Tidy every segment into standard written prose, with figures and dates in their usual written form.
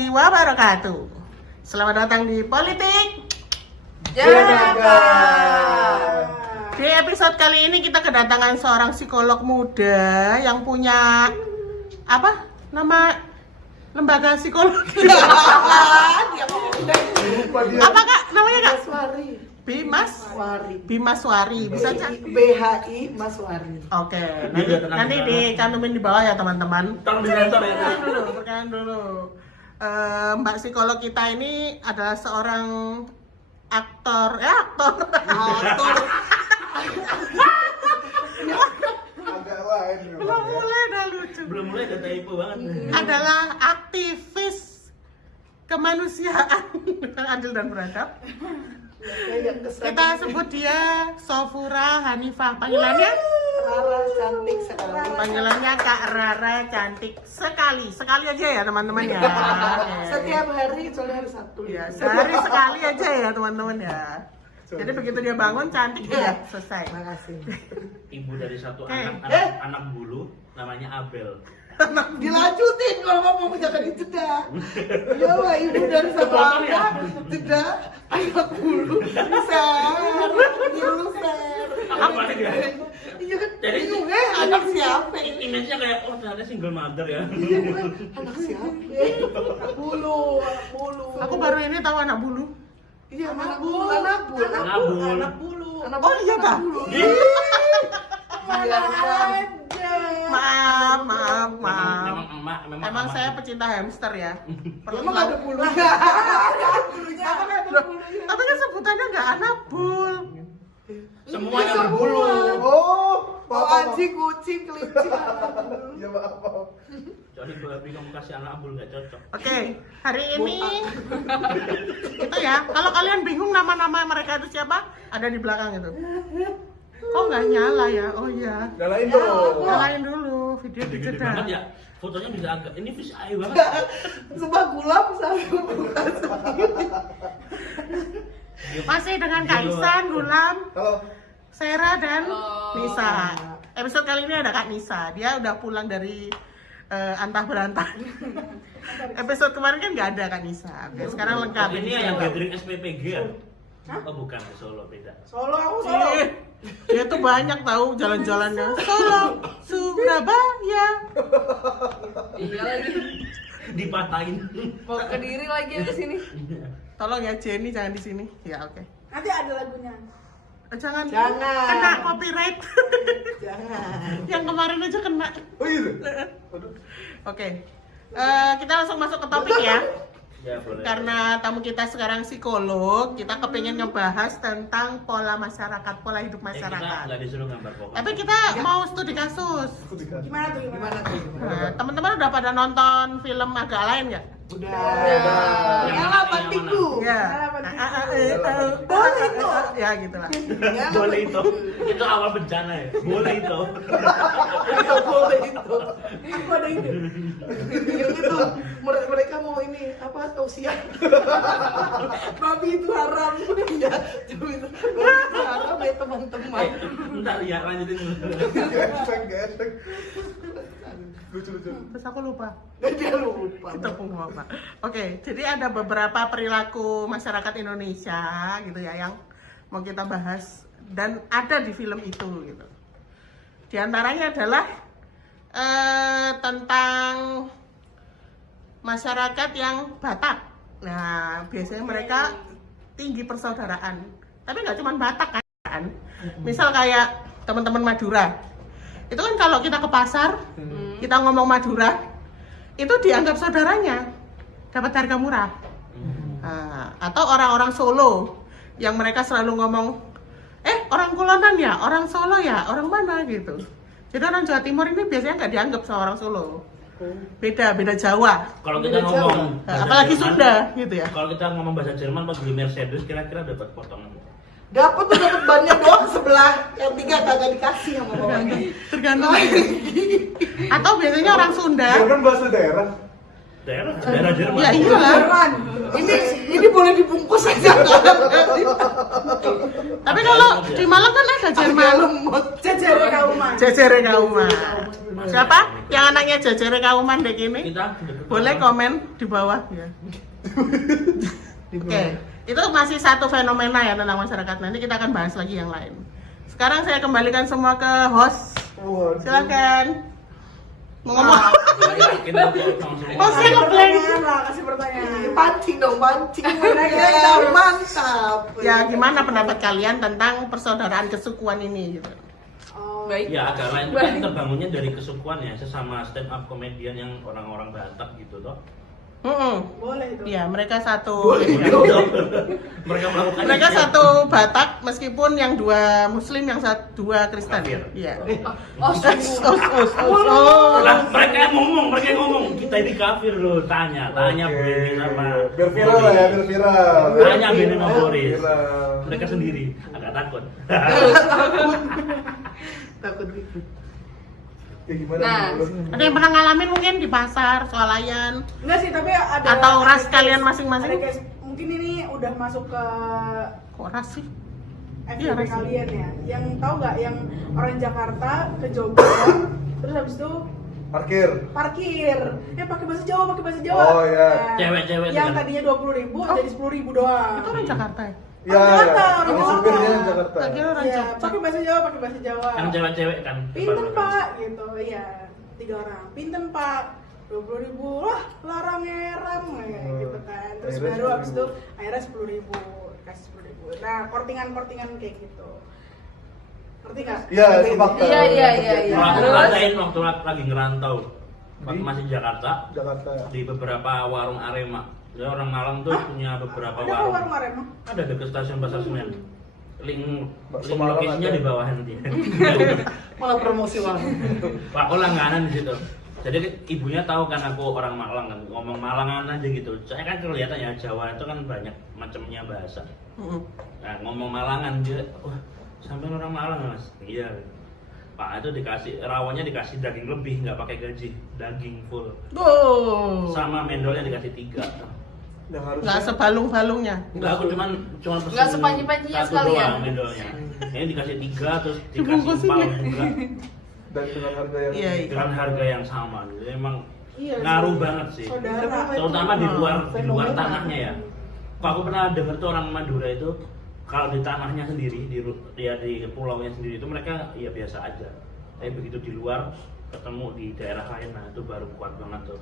warahmatullahi wabarakatuh. Selamat datang di Politik Jaga. Di episode kali ini kita kedatangan seorang psikolog muda yang punya nama lembaga psikologi. Apa kak namanya kak? Bimaswari. Bisa cak? BHI Maswari. Oke, nanti dicantumin di bawah ya teman-teman. Tolong disensor ya. Perkenalan dulu. Mbak psikolog kita ini adalah seorang aktor. Agak lain Belum mulai dah lucu. Belum mulai udah typo banget. Adalah aktivis kemanusiaan adil dan beradab. Kita sebut dia Sofura Hanifah. Panggilannya? Rara cantik sekali. Panggilannya Kak Rara cantik sekali. Sekali aja ya teman-teman ya. Setiap hari kecuali hari Sabtu. Ya, sehari sekali aja ya teman-teman ya. Jadi begitu dia bangun cantik ya, selesai. Makasih. Ibu dari satu Oke. anak bulu namanya Abel. Dilanjutin kalau ngomong jangan dijeda. Ya wah, ibu dari satu anak jeda anak bulu. Ser. Apa nih ya? Iya kan? Jadi Bingung anak siapa? Image-nya kayak ternyata single mother ya. Iya kan? Anak siapa? Anak bulu. Aku baru ini tahu anak bulu. Iya, anak bulu. Oh iya kak. Maaf. Emang saya pecinta hamster ya. Emang ada bulunya? Tapi kan sebutannya nggak anak bul. Semuanya berbulu. Oh, anjing, kucing, kelinci. Ya maaf. Jadi kalau kamu kasih anak abul nggak cocok. Oke, hari ini itu ya. Kalau kalian bingung nama-nama mereka itu siapa, ada di belakang itu. Kok nggak nyala ya? Oh iya. Nyalain dong. Nyalain dulu video Gede dijeda. banget ya. Fotonya bisa agak ini fish eye banget. Sumpah gulam sama bukan. Masih dengan Kak Isan, Gulam, Halo. Sera dan Nisa. Episode kali ini ada Kak Nisa. Dia udah pulang dari antah berantah. Episode kemarin kan nggak ada Kak Nisa. Oke, sekarang lengkap. Ini yang gathering SPPG ya? Oh bukan, di Solo beda. Solo, aku Solo. Dia tuh banyak tahu jalan-jalannya. Solo, Surabaya. Iya lagi, Dipatahin. mau ke Kediri lagi ya kesini. Tolong ya Jenny jangan di sini. Ya oke. Nanti ada lagunya. Jangan. Jangan. Kena copyright. Jangan. Yang kemarin aja kena. Oh iya. Aduh. Oke. Kita langsung masuk ke topik ya. Ya boleh. Karena tamu kita sekarang psikolog, kita kepengen ngebahas tentang pola masyarakat, pola hidup Kita masyarakat. nggak disuruh gambar pokok. Tapi kita mau studi kasus. Gimana tuh? Gimana tuh? Teman-teman udah pada nonton film agak lain nggak? Udah. Yang Nyala mana? patiku. Ya. Boleh itu. Ya gitulah. Boleh itu. Itu awal bencana ya. Boleh itu. Boleh itu. Aku ada ide. Itu mereka mau ini apa tausiah. Babi itu haram. Ya, cuma itu. Babi itu haram ya teman-teman. Bentar ya lanjutin dulu. Gesek. Lucu. Terus aku lupa. Dia lupa. Kita mau apa? Oke, jadi ada beberapa perilaku masyarakat Indonesia gitu ya yang mau kita bahas dan ada di film itu gitu. Di antaranya adalah tentang masyarakat yang Batak. Nah, biasanya mereka tinggi persaudaraan. Tapi nggak cuma Batak kan. Misal kayak teman-teman Madura. Itu kan kalau kita ke pasar, kita ngomong Madura, itu dianggap saudaranya, dapat harga murah. Nah, atau orang-orang Solo yang mereka selalu ngomong, orang Kulonan ya, orang Solo ya, orang mana gitu. Jadi orang Jawa Timur ini biasanya nggak dianggap sama orang Solo. Beda Jawa. Kalau kita ngomong Apalagi Jerman, Sunda gitu ya. Kalau kita ngomong bahasa Jerman pas beli Mercedes kira-kira dapat potongan. Dapat bannya doang sebelah, yang 3 kagak dikasih sama bawahnya. Tergantung. Atau biasanya orang Sunda. Jerman bahasa daerah. Daerah Jerman. Ya iyalah. Jerman. Ini boleh dibungkus aja kan? Tapi kalau di Malang kan ada Jerman. Lemot. Jejere Kauman. Siapa? Yang anaknya Jejere Kauman dek ini? Kita deket Boleh komen di bawah ya. Oke, itu masih satu fenomena ya tentang masyarakat. Nanti kita akan bahas lagi yang lain. Sekarang saya kembalikan semua ke host. Silakan. Mau ngomong? Kita potong semua. Hostnya ngeblank. Pertanyaan lah, kasih pertanyaan. Pancing dong, pancing. Mereka mantap. Ya, gimana pendapat kalian tentang persaudaraan kesukuan ini gitu? Oh, Baik. Ya agak lain kan terbangunnya dari kesukuan ya, sesama stand up komedian yang orang-orang Batak gitu toh. boleh itu. Iya, mereka satu. Mereka melakukan Mereka itu. satu Batak meskipun yang dua Muslim, yang dua Kristen. Kafir. Iya. Oh, Lah, mereka ngomong, kita ini kafir loh, tanya Beni sama Biar viral lah ya, biar viral. Tanya Beni sama Boris. Viral. Mereka sendiri agak takut. Takut gitu. Ya gimana? Nah. menurut- Ada yang pernah ngalamin mungkin di pasar, swalayan? Enggak sih, tapi ada Atau ras ada kalian case- masing-masing? ada case. Mungkin ini udah masuk ke Kok ras sih? Iya, FYP ras. kalian ya. Yang tahu nggak yang orang Jakarta ke Jogja, terus habis itu Parkir. parkir. Pakai bahasa Jawa, pakai bahasa Jawa. Oh, iya. Nah, Cewek-cewek yang kan. tadinya 20.000 jadi 10.000 doang. Itu orang Jakarta ya? Ya, Jakarta, ya. orang Ini Jakarta. supirnya yang Jakarta. Tak kira orang Iya, Jogja. pakai bahasa Jawa, pakai bahasa Jawa. Kan cewek-cewek kan. Pinten Pak, gitu. Iya, 3 orang. Pinten Pak, 20.000 lah, larang ngerang gitu kan. Terus Akhirnya baru abis itu 10.000. akhirnya 10.000, kasih 10.000. Nah, kortingan kayak gitu. Ngerti nggak? Iya, itu fakta. Iya. Kalau aku Terus? rasain waktu lagi ngerantau, waktu masih di Jakarta, Jakarta. di beberapa warung Arema. Ya orang Malang tuh punya beberapa Ada kok warung. warung Arema? Ada dekat stasiun Pasar Senen. Link Bakso link Malang lokasinya ada. di bawah nanti. Malah promosi warung. Pak, aku langganan di situ. Jadi ibunya tahu kan aku orang Malang kan, ngomong Malangan aja gitu. Saya kan kelihatan ya Jawa itu kan banyak macamnya bahasa. Nah, ngomong Malangan dia, wah, sampai orang Malang Mas. Iya. Pak itu dikasih rawonnya dikasih daging lebih, nggak pakai gaji, daging full. Oh. Sama mendolnya dikasih 3. Yang harusnya Nggak sebalung-balungnya. Enggak, aku cuman pesen Nggak sepanji-panjinya satu sekalian. doang mendolnya. Ini dikasih 3 terus dikasih Dibungkusin empal ya? juga dan dengan harga yang Iya, iya. dengan harga yang sama. Jadi emang Iya, ngaruh sih. banget sih. Saudara. Terutama di luar Fenomena. tanahnya ya. Kok aku pernah dengar tuh orang Madura itu kalau di tanahnya sendiri di pulaunya sendiri itu mereka ya biasa aja. Tapi begitu di luar ketemu di daerah lain, nah itu baru kuat banget tuh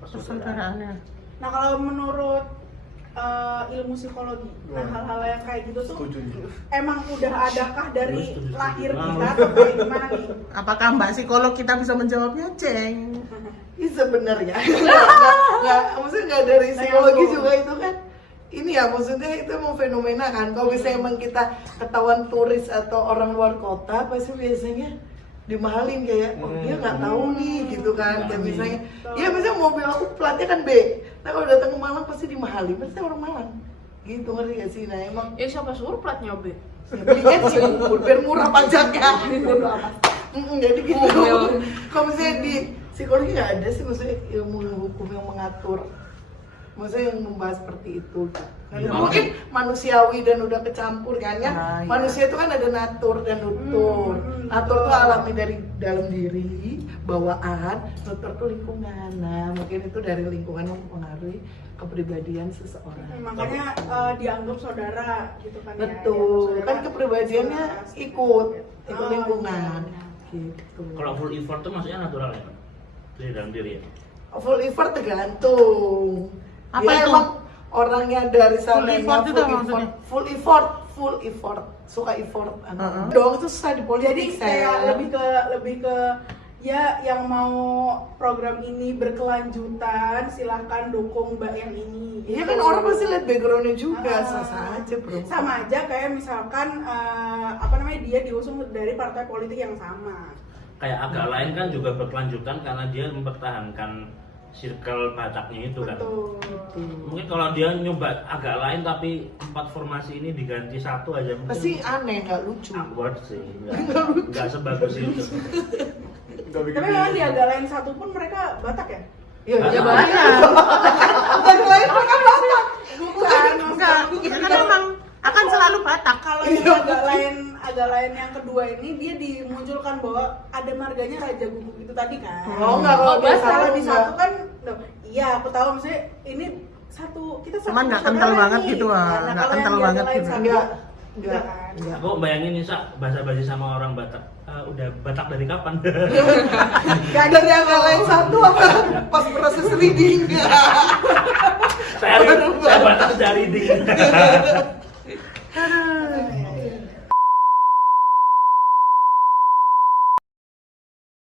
persaudaraan. Persaudaraannya. Nah, kalau menurut ilmu psikologi, nah hal-hal yang kayak gitu tuh setuju. emang udah adakah dari Setuju. lahir Ah. kita atau kayak gimana nih? Apakah Mbak psikolog kita bisa menjawabnya, Ceng? Ini sebenarnya nggak, maksudnya nggak dari psikologi juga itu kan. Ini ya maksudnya itu emang fenomena kan. Kalau misalnya emang kita ketahuan turis atau orang luar kota, pasti biasanya dimahalin kayak, oh dia nggak tahu nih gitu kan. Kayak misalnya, ya misalnya mobil aku platnya kan B. Nah kalau datang ke Malang pasti dimahalin, pasti orang Malang. Gitu ngerti gak sih? Nah emang Ya siapa suruh platnya B? ya, belinya sih ukur biar murah pajaknya. Bodo amat. Jadi gitu. Kalau misalnya di psikologi nggak ada sih maksudnya ilmu hukum yang mengatur, maksudnya yang membahas seperti itu. Karena mungkin manusiawi dan udah kecampur kan ya. Ah, iya. Manusia itu kan ada natur dan nutur. Natur itu alami dari dalam diri, bawaan. Nutur itu lingkungan. Nah mungkin itu dari lingkungan yang mempengaruhi kepribadian seseorang. Makanya dianggap saudara gitu kan ya. Betul, Dianggap kan saudara. kepribadiannya ikut lingkungan. Iya. Gitu. Kalau full effort tuh maksudnya natural ya? Dari dalam diri ya? Full effort tergantung. Apa Dia itu? emang orangnya dari sana effort itu apa maksudnya? full effort, suka effort. Dong itu susah di Jadi politik kayak saya. lebih ke ya yang mau program ini berkelanjutan silahkan dukung mbak yang ini. Iya gitu. kan orang pasti lihat backgroundnya juga, Ah. sah-sah aja bro. Sama aja kayak misalkan dia diusung dari partai politik yang sama. Kayak agak lain kan juga berkelanjutan karena dia mempertahankan circle Bataknya itu kan. Betul. Mungkin kalau dia nyoba agak lain tapi 4 formasi ini diganti 1 aja mungkin Pasti aneh, nggak lucu. awkward sih, nggak sebagus itu. Udah bikin Tapi memang di agak lain satu pun mereka Batak ya? Ya, Ya, banyak. Agak lain mereka Batak. Bukan, Enggak, karena memang akan selalu Batak. Kalau Iya, yang agak lain yang kedua ini dia dimunculkan bahwa ada marganya Raja Guguk itu tadi kan. Oh enggak, kalau Oh, dia Kalau salah di enggak. satu kan, loh, Iya, aku tahu maksudnya ini satu kita satu Cuman nggak saudara kental banget nih. gitu lah, Nah, nggak kalau kental yang banget lain gitu. satu, Enggak. enggak kan? Enggak. Aku bayangin nih Sak, basa-basi sama orang Batak. Udah Batak dari kapan? Gak dari yang lain satu apa pas proses reading. Saya Batak dari ding.